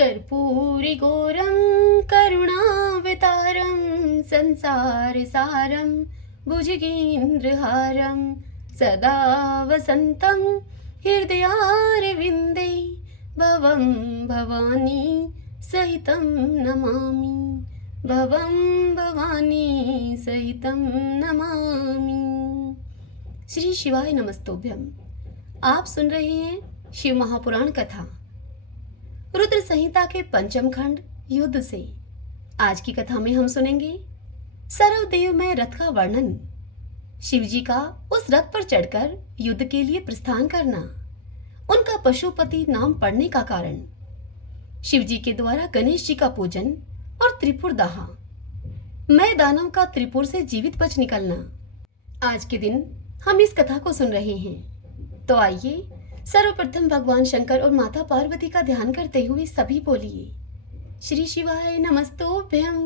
कर्पूरिगौरं करुणावतारं संसारसारं भुजगेन्द्रहारं सदा वसन्तं हृदयारविन्दे भवं भवानी सहितं नमामि। भवं भवानी सहितं नमामि। श्री शिवाय नमस्तोभ्यम। आप सुन रहे हैं शिव महापुराण कथा रुद्र संहिता के पंचम खंड युद्ध से। आज की कथा में हम सुनेंगे सर्वदेव में रथ का वर्णन, शिवजी का उस रथ पर चढ़कर युद्ध के लिए प्रस्थान करना, उनका पशुपति नाम पड़ने का कारण, शिवजी के द्वारा गणेश जी का पूजन और त्रिपुर दाह, मैं दानव का त्रिपुर से जीवित बच निकलना। आज के दिन हम इस कथा को सुन रहे हैं, तो आइए सर्वप्रथम भगवान शंकर और माता पार्वती का ध्यान करते हुए सभी बोलिए श्री शिवाय नमस्तोभ्यम।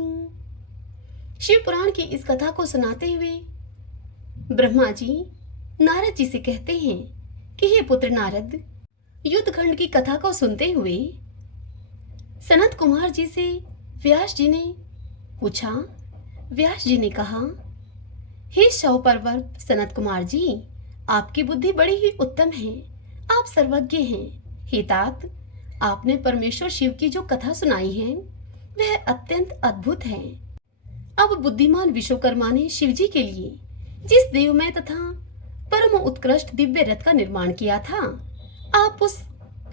शिव पुराण की इस कथा को सुनाते हुए ब्रह्मा जी नारद जी से कहते हैं कि हे पुत्र नारद, युद्ध खंड की कथा को सुनते हुए सनत कुमार जी से व्यास जी ने पूछा। व्यास जी ने कहा, हे शव पर्वत सनत कुमार जी, आपकी बुद्धि बड़ी ही उत्तम है, आप सर्वज्ञ हैं। हे तात, आपने परमेश्वर शिव की जो कथा सुनाई है वह अत्यंत अद्भुत है। अब बुद्धिमान विश्वकर्मा ने शिवजी के लिए जिस देवमय तथा परम उत्कृष्ट दिव्य रथ का निर्माण किया था, आप उस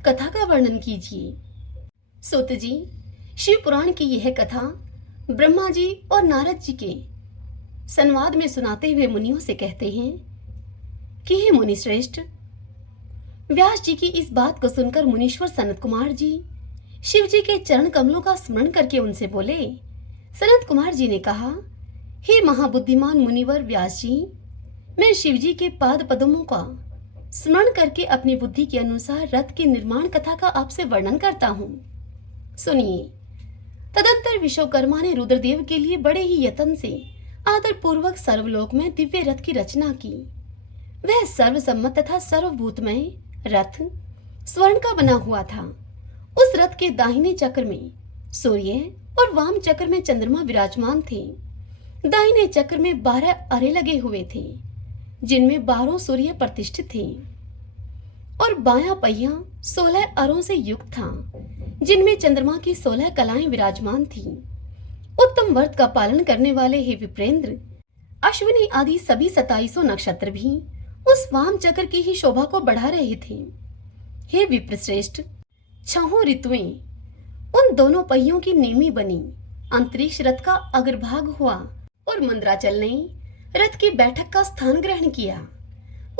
कथा का वर्णन कीजिए। सूत जी शिव पुराण की यह कथा ब्रह्मा जी और नारद जी के संवाद में सुनाते हुए मुनियों से कहते हैं कि हे मुनि श्रेष्ठ, व्यास जी की इस बात को सुनकर मुनीश्वर सनत कुमार जी शिव जी के चरण कमलों का स्मरण करके उनसे बोले। सनत कुमार जी ने कहा, हे महाबुद्धिमान मुनिवर व्यास जी, मैं शिव जी के पाद पद्मों का स्मरण करके अपनी बुद्धि के अनुसार रथ की निर्माण कथा का आपसे वर्णन करता हूँ। सुनिए। तदंतर विश्वकर्मा ने रुद्रदेव के लिए बड़े ही यत्न से आदर पूर्वक सर्वलोक में दिव्य रथ की रचना की। वह सर्वसम्मत तथा सर्वभूतमय रथ स्वर्ण का बना हुआ था। उस रथ के दाहिने चक्र में सूर्य और वाम चक्र में चंद्रमा विराजमान थे। दाहिने चक्र में 12 अरे लगे हुए थे, जिनमें 12 सूर्य प्रतिष्ठित थे, और बायां पहिया 16 अरों से युक्त था, जिनमें चंद्रमा की 16 कलाएं विराजमान थीं। उत्तम व्रत का पालन करने वाले हे विप्रेंद्र, अश्विनी आदि सभी 27 नक्षत्र भी उस वाम चक्र की ही शोभा को बढ़ा रहे थे। हे विप्रश्रेष्ठ, 6 ऋतुएं उन दोनों पहियों की नेमी बनी। अंतरिक्ष रथ का अग्रभाग हुआ और मंदराचल ने रथ की बैठक का स्थान ग्रहण किया।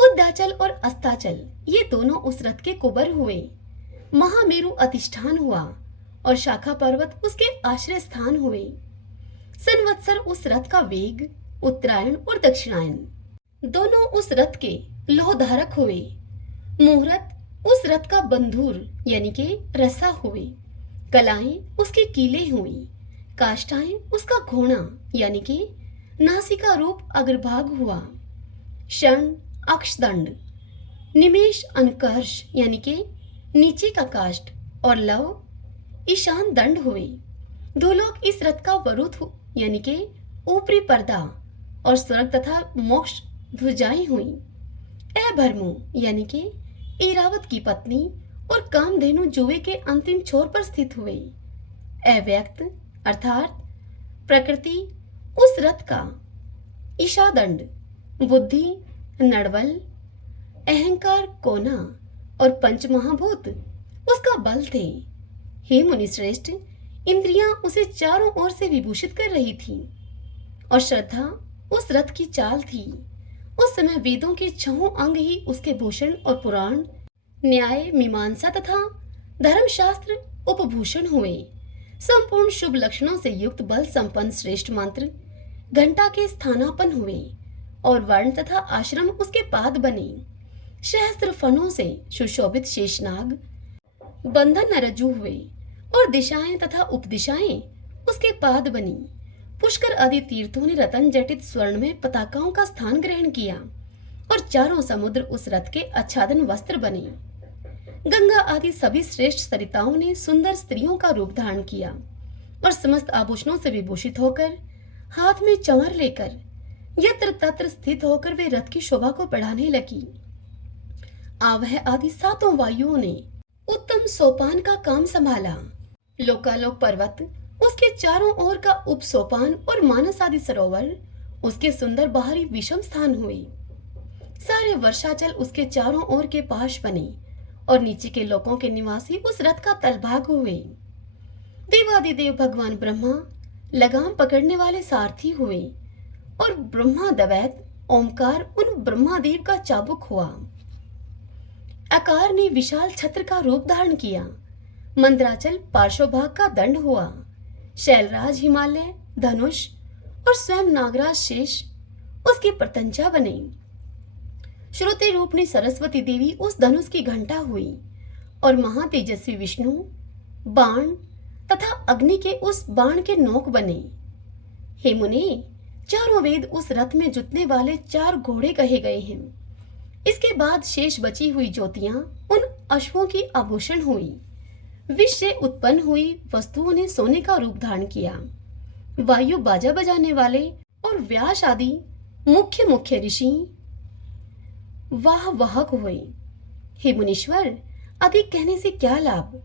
उद्याचल और अस्ताचल ये दोनों उस रथ के कुबर हुए। महामेरु अधिष्ठान हुआ और शाखा पर्वत उसके आश्रय स्थान हुए। संवत्सर उस रथ का वेग, उत्तरायण और दक्षिणायन दोनों उस रथ के लोहधारक हुए। मुहूर्त उस रथ का बंधुर यानी के रसा हुए। कलाएं उसके कीले हुई। काष्ठाएं उसका घोड़ा यानी के नासिका रूप अग्रभाग हुआ। क्षण अक्षदंड, निमेष अनकर्ष यानी के नीचे का काष्ठ और लव ईशान दंड हुए। धूलोक इस रथ का वरुथ यानी के ऊपरी पर्दा और स्वर्ग तथा मोक्ष ध्वजाएं हुई। अभर्मु यानी के ऐरावत की पत्नी और कामधेनु जुए के अंतिम छोर पर स्थित हुए। अव्यक्त अर्थात प्रकृति उस रथ का ईशादंड, बुद्धि नड़वल, अहंकार कोना और पंचमहाभूत उसका बल थे। हे मुनिश्रेष्ठ, इंद्रियां उसे चारों ओर से विभूषित कर रही थी और श्रद्धा उस रथ की चाल थी। उस समय वेदों के 6 अंग ही उसके भूषण और पुराण, न्याय, मीमांसा तथा धर्मशास्त्र उपभूषण हुए। संपूर्ण शुभ लक्षणों से युक्त बल संपन्न श्रेष्ठ मंत्र घंटा के स्थानापन्न हुए और वर्ण तथा आश्रम उसके पाद बने। सहस्त्र फनों से सुशोभित शेषनाग बंधन रज्जु हुए और दिशाएं तथा उपदिशाएं उसके पाद बनी। पुष्कर आदि तीर्थों ने रतन जटित स्वर्ण में पताकाओं का स्थान ग्रहण किया और चारों समुद्र उस रथ के आच्छादन वस्त्र बने। गंगा आदि सभी श्रेष्ठ सरिताओं ने सुंदर स्त्रियों का रूप धारण किया और समस्त आभूषणों से विभूषित होकर, हाथ में चंवर लेकर यत्र तत्र स्थित होकर वे रथ की शोभा को बढ़ाने लगी। आवह आदि सातों वायुओं ने उत्तम सोपान का काम संभाला। लोकालोक पर्वत, उसके चारों ओर का उप सोपान और मानस आदि सरोवर उसके सुंदर बाहरी विषम स्थान हुए। सारे वर्षाचल उसके चारों ओर के पाश बने और नीचे के लोकों के निवासी उस रथ का तलभाग हुए। देवादिदेव भगवान ब्रह्मा लगाम पकड़ने वाले सारथी हुए और ब्रह्मा दवैत ओमकार उन ब्रह्मादेव का चाबुक हुआ। आकार ने विशाल छत्र का रूप धारण किया। मंदराचल पार्श्वभाग का दंड हुआ। शैलराज हिमालय धनुष और स्वयं नागराज शेष उसकी प्रत्यंचा बने। श्रुति रूपनी सरस्वती देवी उस धनुष की घंटा हुई और महातेजस्वी विष्णु बाण तथा अग्नि के उस बाण के नोक बने। हे मुने, चारों वेद उस रथ में जुतने वाले 4 घोड़े कहे गए हैं। इसके बाद शेष बची हुई ज्योतियां उन अश्वों की आभूषण हुई। विष से उत्पन्न हुई वस्तुओं ने सोने का रूप धारण किया। वायु बाजा बजाने वाले और व्यास आदि मुख्य मुख्य ऋषि वाह वाहक हुए। हे मुनीश्वर, अधिक कहने से क्या लाभ।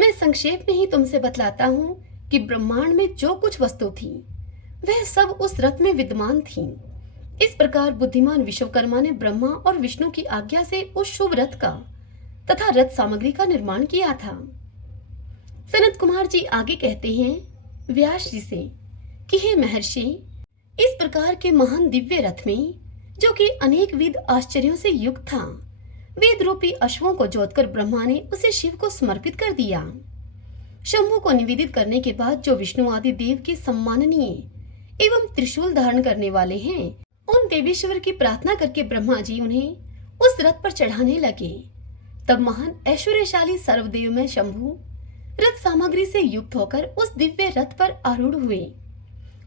मैं संक्षेप में ही तुमसे बतलाता हूँ कि ब्रह्मांड में जो कुछ वस्तु थी वह सब उस रथ में विद्यमान थी। इस प्रकार बुद्धिमान विश्वकर्मा ने ब्रह्मा और विष्णु की आज्ञा से उस शुभ रथ का तथा रथ सामग्री का निर्माण किया था। सनत कुमार जी आगे कहते हैं व्यास जी से कि हे महर्षि, इस प्रकार के महान दिव्य रथ में, जो कि अनेक विध आश्चर्यों से युक्त था, वेद रूपी अश्वों को जोतकर ब्रह्मा ने उसे शिव को समर्पित कर दिया। शंभु को निवेदित करने के बाद जो विष्णु आदि देव के सम्माननीय एवं त्रिशूल धारण करने वाले हैं, उन देवेश्वर की प्रार्थना करके ब्रह्मा जी उन्हें उस रथ पर चढ़ाने लगे। तब महान ऐश्वर्यशाली सर्वदेव में शंभु रथ सामग्री से युक्त होकर उस दिव्य रथ पर आरूढ़ हुए।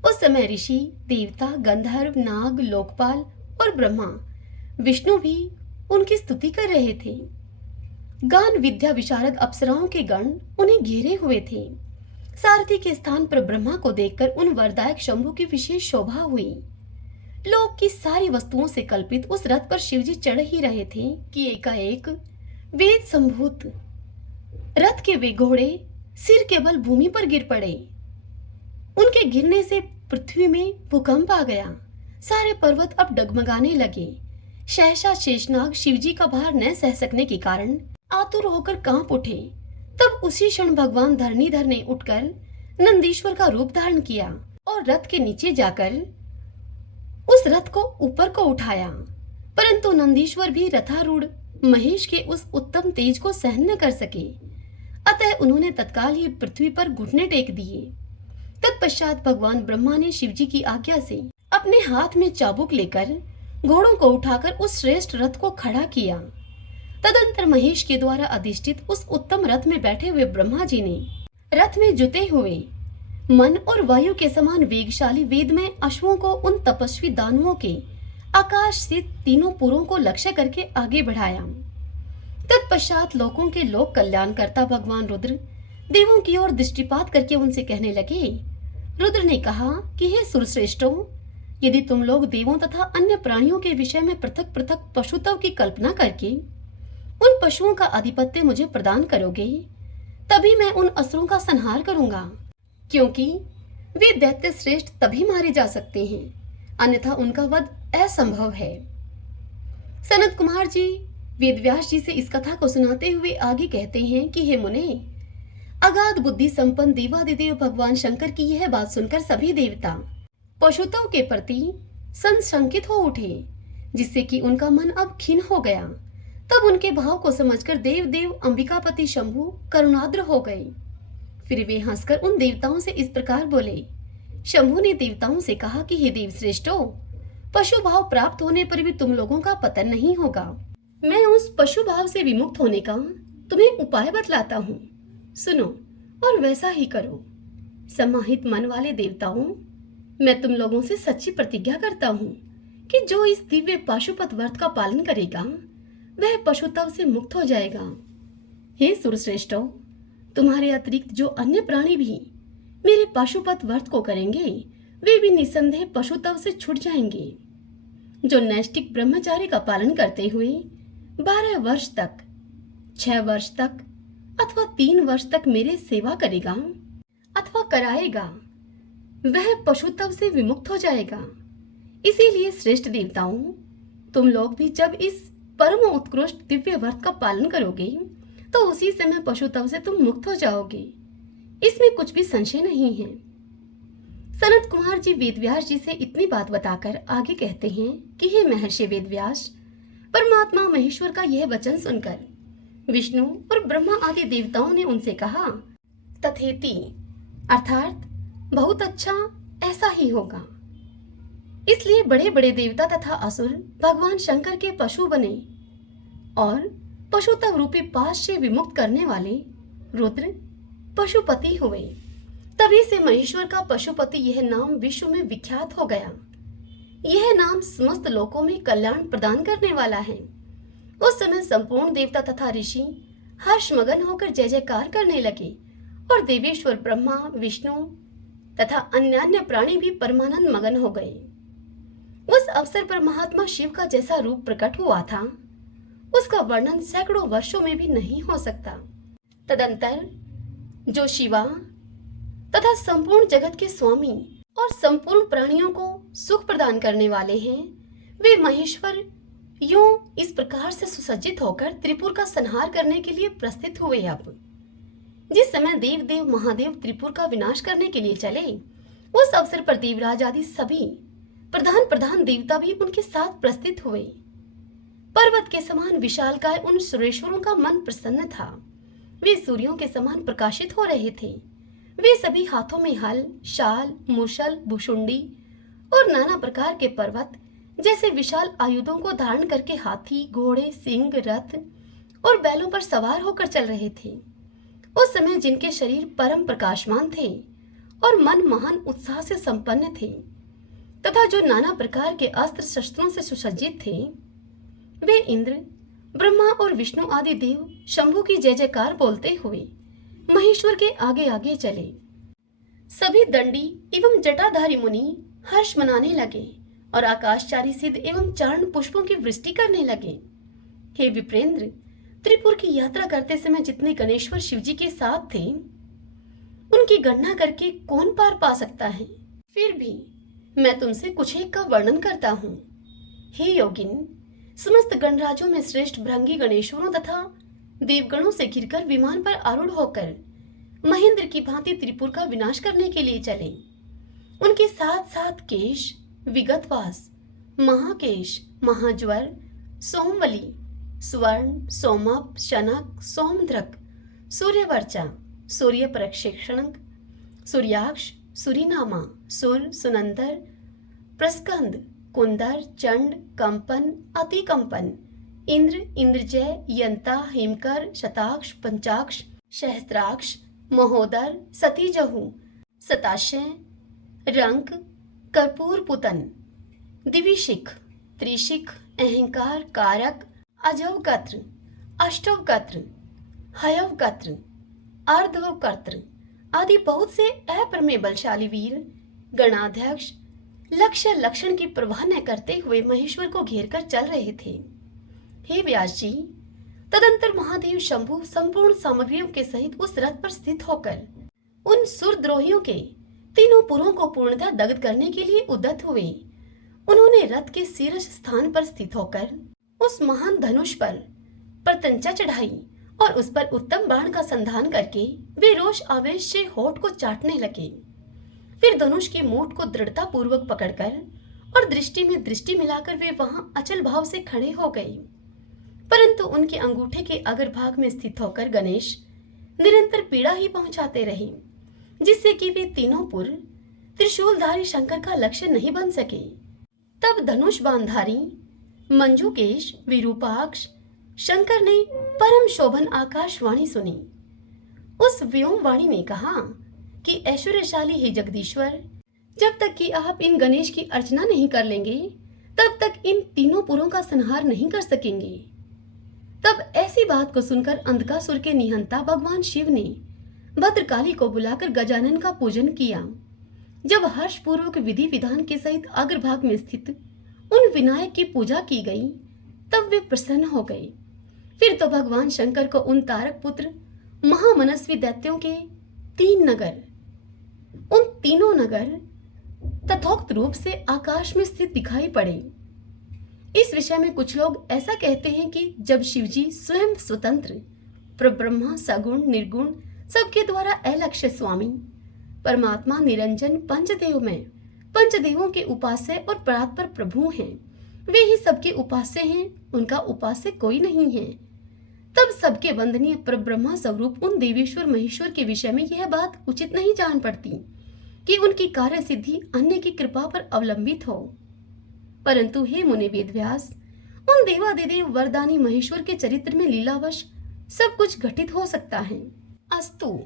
उस समय ऋषि देवता गंधर्व नाग लोकपाल और ब्रह्मा विष्णु भी उनकी स्तुति कर रहे थे। गान विद्या विशारद अप्सराओं के गण उन्हें घेरे हुए थे। सारथी के स्थान पर ब्रह्मा को देखकर उन वरदायक शंभु की विशेष शोभा हुई। लोक की सारी वस्तुओं से कल्पित उस रथ पर शिवजी चढ़ ही रहे थे कि एकाएक वेद संभूत रथ के वे घोड़े सिर के बल भूमि पर गिर पड़े। उनके गिरने से पृथ्वी में भूकंप आ गया। सारे पर्वत अब डगमगाने लगे। सहसा शेषनाग शिवजी का भार न सह सकने के कारण आतुर होकर कांप उठे। तब उसी क्षण भगवान धरणीधर ने उठकर नंदीश्वर का रूप धारण किया और रथ के नीचे जाकर उस रथ को ऊपर को उठाया। परंतु नंदीश्वर भी रथारूढ़ महेश के उस उत्तम तेज को सहन न कर सके। अतः उन्होंने तत्काल ही पृथ्वी पर घुटने टेक दिए। तत्पश्चात भगवान ब्रह्मा ने शिवजी की आज्ञा से अपने हाथ में चाबुक लेकर घोड़ों को उठाकर उस श्रेष्ठ रथ को खड़ा किया। तदंतर महेश के द्वारा अधिष्ठित उस उत्तम रथ में बैठे हुए ब्रह्मा जी ने रथ में जुते हुए मन और वायु के समान वेगशाली वेदमय अश्वों को उन तपस्वी दानवों के आकाश से तीनों पुरों को लक्ष्य करके आगे बढ़ाया। तत्पश्चात लोकों के लोक कल्याणकर्ता भगवान रुद्र देवों की ओर दृष्टिपात करके उनसे कहने लगे। रुद्र ने कहा कि हे सुरश्रेष्ठों, यदि तुम लोग देवों तथा अन्य प्राणियों के विषय में पृथक पृथक पशुत्व की कल्पना करके उन पशुओं का आधिपत्य मुझे प्रदान करोगे, तभी मैं उन असुरों का संहार करूंगा, क्योंकि वे दैत्य श्रेष्ठ तभी मारे जा सकते हैं, अन्यथा उनका वध असंभव है। सनत कुमार जी वेदव्यास जी से इस कथा को सुनाते हुए आगे कहते हैं कि हे मुने, अगाध बुद्धि संपन्न देवादिदेव भगवान शंकर की यह बात सुनकर सभी देवता पशुत्व के प्रति संशंकित हो उठे, जिससे कि उनका मन अब खिन्न हो गया। तब उनके भाव को समझकर देव देव अंबिकापति शंभु करुणाद्र हो गए। फिर वे हंसकर उन देवताओं से इस प्रकार बोले। शंभु ने देवताओं से कहा कि हे देव श्रेष्ठो, पशु भाव प्राप्त होने पर भी तुम लोगों का पतन नहीं होगा। मैं उस पशु भाव से विमुक्त होने का तुम्हें उपाय बतलाता हूँ, सुनो और वैसा ही करो। समाहित मन वाले देवताओं, मैं तुम लोगों से सच्ची प्रतिज्ञा करता हूँ कि जो इस दिव्य पाशुपत व्रत का पालन करेगा वह पशुत्व से मुक्त हो जाएगा। हे सुरश्रेष्ठो, तुम्हारे अतिरिक्त जो अन्य प्राणी भी मेरे पाशुपत व्रत को करेंगे वे भी निसंदेह पशुत्व से छूट जाएंगे। जो नैष्ठिक ब्रह्मचार्य का पालन करते हुए 12 वर्ष तक, 6 वर्ष तक अथवा 3 वर्ष तक मेरे सेवा करेगा अथवा कराएगा, वह पशुत्व से विमुक्त हो जाएगा। इसीलिए श्रेष्ठ देवताओं, तुम लोग भी जब इस परम उत्कृष्ट दिव्य व्रत का पालन करोगे तो उसी समय पशुत्व से तुम मुक्त हो जाओगे। इसमें कुछ भी संशय नहीं है। सनत कुमार जी वेदव्यास जी से इतनी बात बताकर आगे कहते हैं कि हे महर्षि वेदव्यास, परमात्मा महेश्वर का यह वचन सुनकर विष्णु और ब्रह्मा आदि देवताओं ने उनसे कहा, तथेति, अर्थात बहुत अच्छा, ऐसा ही होगा। इसलिए बड़े बड़े देवता तथा असुर भगवान शंकर के पशु बने और पशुत्व रूपी पाश से विमुक्त करने वाले रुद्र पशुपति हुए। तभी से महेश्वर का पशुपति यह नाम विश्व में विख्यात हो गया। यह नाम समस्त लोकों में कल्याण प्रदान करने वाला है। उस समय संपूर्ण देवता तथा ऋषि हर्षमगन होकर जय जयकार करने लगे और देवेश्वर ब्रह्मा, विष्णु तथा अन्य प्राणी भी परमानंद मगन हो गए। उस अवसर पर महात्मा शिव का जैसा रूप प्रकट हुआ था, उसका वर्णन सैकड़ों वर्षों में भी नहीं हो सकता। तदंतर जो शिवा तथा संपूर्ण जगत के स्वामी और संपूर्ण प्राणियों को सुख प्रदान करने वाले हैं, वे महेश्वर यूं इस प्रकार से सुसज्जित होकर त्रिपुर का संहार करने के लिए प्रस्थित हुए। अब जिस समय देव महादेव त्रिपुर का विनाश करने के लिए चले, उस अवसर पर देवराज आदि सभी प्रधान देवता भी उनके साथ प्रस्थित हुए। पर्वत के समान विशालकाय उन सुरेश्वरों का मन प्रसन्न था। वे सूर्यों के समान प्रकाशित हो रहे थे। वे सभी हाथों में हल, शाल, मूसल, भुशुंडी और नाना प्रकार के पर्वत जैसे विशाल आयुधों को धारण करके हाथी, घोड़े, सिंह, रथ और बैलों पर सवार होकर चल रहे थे। उस समय जिनके शरीर परम प्रकाशमान थे और मन महान उत्साह से संपन्न थे तथा जो नाना प्रकार के अस्त्र शस्त्रों से सुसज्जित थे, वे इंद्र, ब्रह्मा और विष्णु आदि देव शंभु की जय जयकार बोलते हुए महेश्वर के आगे आगे चले। सभी दंडी एवं जटाधारी मुनि हर्ष मनाने लगे और आकाशचारी सिद्ध एवं चारण पुष्पों की वृष्टि करने लगे। हे विप्रेंद्र, त्रिपुर की यात्रा करते समय जितने गणेश्वर शिवजी के साथ थे, उनकी गणना करके कौन पार पा सकता है। फिर भी मैं तुमसे कुछ एक का वर्णन करता हूँ। हे योगिन, समस्त गणराजों में श्रेष्ठ भृंगी गणेश्वरों तथा देवगणों से घिरकर विमान पर आरूढ़ होकर महेंद्र की भांति त्रिपुर का विनाश करने के लिए चले। उनके साथ साथ केश, विगतवास, महाकेश, महाज्वर, सोमवली, स्वर्ण, सोमप, शनक, सोमद्रक, सूर्यवर्चा, सूर्य प्रक्षेक्षणक, सूर्याक्ष, सुरीनामा, सुर, सुनंदर, प्रस्कंद, कुंदर, चंड, कंपन, अतिकंपन, इंद्र, इंद्रजय, यंता, हिमकर, शताक्ष, पंचाक्ष, सहस्त्राक्ष, महोदर, सतीजहु, सताशय, रंक, कर्पूर पुतन, दिविशिख, त्रिशिख, अहंकार, कारक, अजवकत्र, अष्टवकत्र, हयवकत्र, अर्धवकत्र आदि बहुत से अप्रमेय बलशाली वीर गणाध्यक्ष लक्ष्य लक्षण की परवाह न करते हुए महेश्वर को घेरकर चल रहे थे। हे व्यास जी, तदंतर महादेव शंभु संपूर्ण सामग्रियों के सहित उस रथ पर स्थित होकर उन सुरद्रोहियों के तीनों पुरों को पूर्णतः दग्ध करने के लिए उद्यत हुए। उन्होंने रथ के शीर्ष स्थान पर स्थित होकर उस महान धनुष पर प्रत्यंचा चढ़ाई और उस पर उत्तम बाण का संधान करके वे रोष आवेश से होठ को चाटने लगे। फिर धनुष की मूठ को दृढ़ता पूर्वक पकड़कर और दृष्टि में दृष्टि मिलाकर वे वहां अचल भाव से खड़े हो गए। परंतु उनके अंगूठे के अग्र भाग में स्थित होकर गणेश निरंतर पीड़ा ही पहुंचाते रहे, जिससे कि वे तीनों पुर त्रिशूलधारी शंकर का लक्ष्य नहीं बन सके। तब धनुष बांधारी मंजूकेश विरूपाक्ष शंकर ने परम शोभन आकाशवाणी सुनी। उस व्योम वाणी ने कहा कि ऐश्वर्यशाली हे जगदीश्वर, जब तक कि आप इन गणेश की अर्चना नहीं कर लेंगे, तब तक इन तीनों पुरों का संहार नहीं कर सकेंगे। तब ऐसी बात को सुनकर अंधकासुर के निहंता भगवान शिव ने भद्रकाली को बुलाकर गजानन का पूजन किया। जब हर्षपूर्वक विधि विधान के सहित अग्रभाग में स्थित उन विनायक की पूजा की गई, तब वे प्रसन्न हो गए। फिर तो भगवान शंकर को उन तारक पुत्र महामनस्वी दैत्यों के 3 नगर, उन तीनों नगर तथोक्त रूप से आकाश में स्थित दिखाई पड़े। इस विषय में कुछ लोग ऐसा कहते हैं कि जब शिवजी स्वयं स्वतंत्र प्रब्रह्मा सगुण निर्गुण सबके द्वारा अलक्ष्य स्वामी परमात्मा निरंजन पंचदेव में पंचदेवों के उपास्य और परात्पर प्रभु हैं, वे ही सबके उपास्य हैं, उनका उपास्य कोई नहीं है, तब सबके वंदनीय परब्रह्मा स्वरूप उन देवेश्वर महेश्वर के विषय में यह बात उचित नहीं जान पड़ती कि उनकी कार्य सिद्धि अन्य की कृपा पर अवलंबित हो। परंतु हे मुनि वेदव्यास, उन देवादिदेव वरदानी महेश्वर के चरित्र में लीलावश सब कुछ घटित हो सकता है। अस्तु,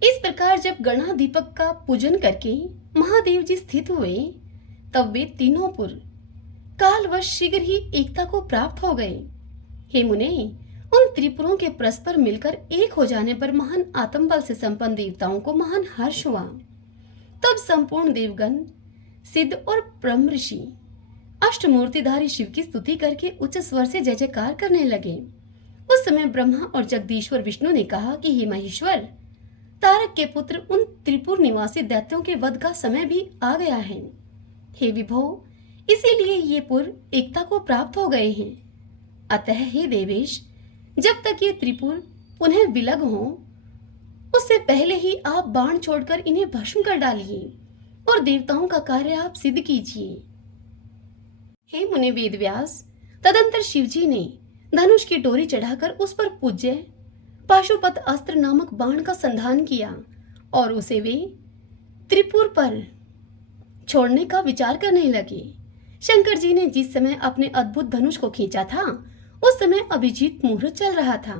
इस प्रकार जब गणाधिपक का पूजन करके महादेव जी स्थित हुए, तब वे तीनों पुर कालवश शीघ्र ही एकता को प्राप्त हो गए। हे मुने, उन त्रिपुरों के परस्पर मिलकर एक हो जाने पर महान आत्मबल से संपन्न देवताओं को महान हर्ष हुआ। तब संपूर्ण देवगण सिद्ध और ब्रह्म ऋषि अष्टमूर्तिधारी शिव की स्तुति करके उच्च स्वर से जय जयकार करने लगे। उस समय ब्रह्मा और जगदीश्वर विष्णु ने कहा कि हे महेश्वर, तारक के पुत्र उन त्रिपुर निवासी दैत्यों के वध का समय भी आ गया है। हे विभो, इसीलिए ये पुर एकता को प्राप्त हो गए हैं। अतः हे देवेश, जब तक ये त्रिपुर उन्हें विलग हो, उससे पहले ही आप बाण छोड़कर इन्हें भस्म कर डालिए और देवताओं का कार्य आप सिद्ध कीजिए। हे मुनि वेदव्यास, तदंतर शिवजी ने धनुष की डोरी चढ़ाकर उस पर पूज्य पाशुपत अस्त्र नामक बाण का संधान किया और उसे वे त्रिपुर पर छोड़ने का विचार करने लगे। शंकर जी ने जिस समय अपने अद्भुत धनुष को खींचा था, उस समय अभिजीत मुहूर्त चल रहा था।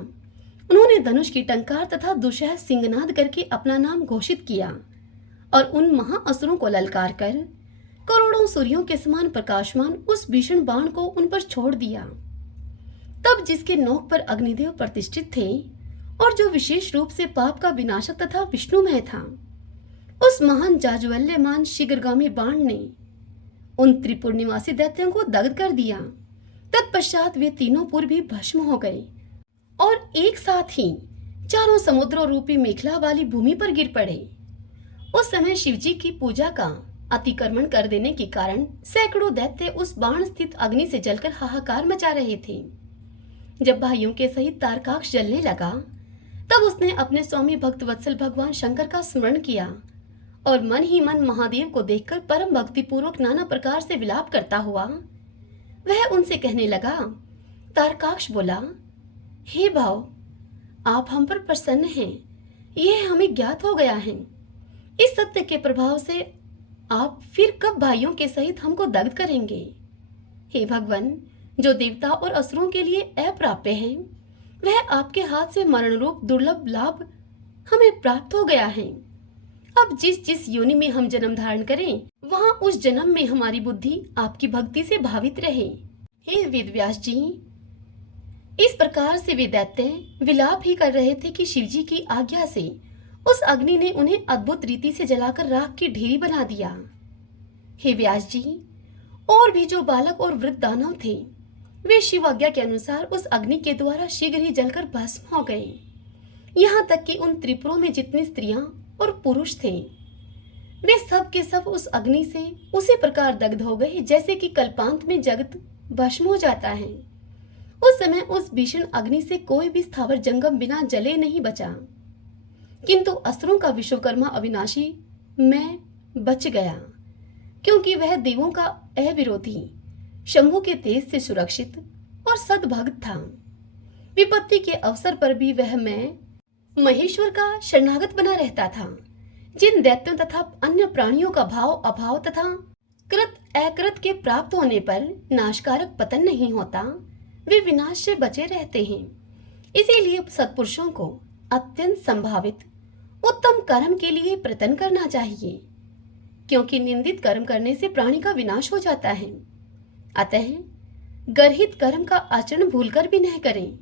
उन्होंने धनुष की टंकार तथा दुशह सिंहनाद करके अपना नाम घोषित किया और उन महाअसुरों को ललकार कर करोड़ों सूर्यों के समान प्रकाशमान उस भीषण बाण को उन पर छोड़ दिया। तब जिसके नोक पर अग्निदेव प्रतिष्ठित थे और जो विशेष रूप से पाप का विनाशक तथा विष्णुमय था, उस महान जाज्वल्यमान शीघ्रगामी बाण ने उन त्रिपुर निवासी दैत्यों को दग्ध कर दिया। तत्पश्चात वे तीनों पुर भी भस्म हो गए और एक साथ ही चारों समुद्रों रूपी मेखला वाली भूमि पर गिर पड़े। उस समय शिवजी की पूजा का अतिक्रमण कर देने के कारण सैकड़ों दैत्य उस बाण स्थित अग्नि से जलकर हाहाकार मचा रहे थे। जब भाइयों के सहित तारकाक्ष जलने लगा, तब उसने अपने स्वामी भक्त वत्सल भगवान शंकर का स्मरण किया और मन ही मन महादेव को देखकर परम भक्ति पूर्वक नाना प्रकार से विलाप करता हुआ वह उनसे कहने लगा। तारकाक्ष बोला, हे भाव, आप हम पर प्रसन्न हैं, यह हमें ज्ञात हो गया है। इस सत्य के प्रभाव से आप फिर कब भाइयों के सहित हमको दग्ध करेंगे? हे भगवान, जो देवता और असुरों के लिए अप्राप्य है, वह आपके हाथ से मरण रूप दुर्लभ लाभ हमें प्राप्त हो गया है। अब जिस जिस योनि में हम जन्म धारण करें, वहां उस जन्म में हमारी बुद्धि आपकी भक्ति से भावित रहे। हे वेदव्यास जी, इस प्रकार से वे दैत्य विलाप ही कर रहे थे कि शिवजी की आज्ञा से उस अग्नि ने उन्हें अद्भुत रीति से जलाकर राख की ढेरी बना दिया। हे व्यास जी, और भी जो बालक और वृद्ध दानव थे, वे शिव आज्ञा के अनुसार उस अग्नि के द्वारा शीघ्र ही जलकर भस्म हो गए। यहाँ तक कि उन त्रिपुरों में जितनी स्त्रियां और पुरुष थे, वे सब के सब उस अग्नि से उसी प्रकार दग्ध हो गए जैसे कि कल्पांत में जगत भस्म हो जाता है। उस समय उस भीषण अग्नि से कोई भी स्थावर जंगम बिना जले नहीं बचा, किंतु असुरों का विश्वकर्मा अविनाशी मैं बच गया, क्योंकि वह देवों का अविरोधी शंभु के तेज से सुरक्षित और सद्भक्त था। विपत्ति के अवसर पर भी वह मैं महेश्वर का शरणागत बना रहता था। जिन दैत्यों तथा अन्य प्राणियों का भाव अभाव तथा कृत अकृत के प्राप्त होने पर नाशकारक पतन नहीं होता, वे विनाश से बचे रहते हैं। इसीलिए सत्पुरुषों को अत्यंत संभावित उत्तम कर्म के लिए प्रयत्न करना चाहिए, क्योंकि निंदित कर्म करने से प्राणी का विनाश हो जाता है। अतः गर्हित कर्म का आचरण भूलकर भी न करें।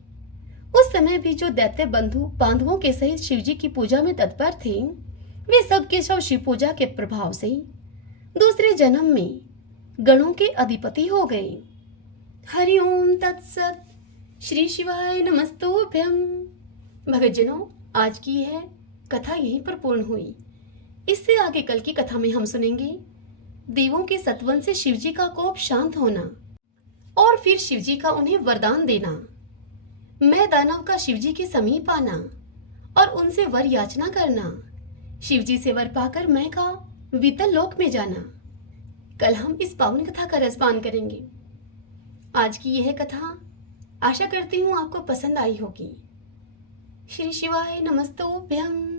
उस समय भी जो दैत्य बंधु बांधवों के सहित शिवजी की पूजा में तत्पर थे, वे सब के सब शिव पूजा के प्रभाव से दूसरे जन्म में गणों के अधिपति हो गए। हरि ओम तत्सत। श्री शिवाय नमस्तुभ्यम। भक्तजनों, आज की यह कथा यहीं पर पूर्ण हुई। इससे आगे कल की कथा में हम सुनेंगे देवों के सत्वन से शिवजी का कोप शांत होना और फिर शिवजी का उन्हें वरदान देना, मैं दानव का शिवजी के समीप आना और उनसे वर याचना करना, शिवजी से वर पाकर मैं का वितल लोक में जाना। कल हम इस पावन कथा का रसपान करेंगे। आज की यह कथा आशा करती हूँ आपको पसंद आई होगी। श्री शिवाय नमस्तुभ्यम।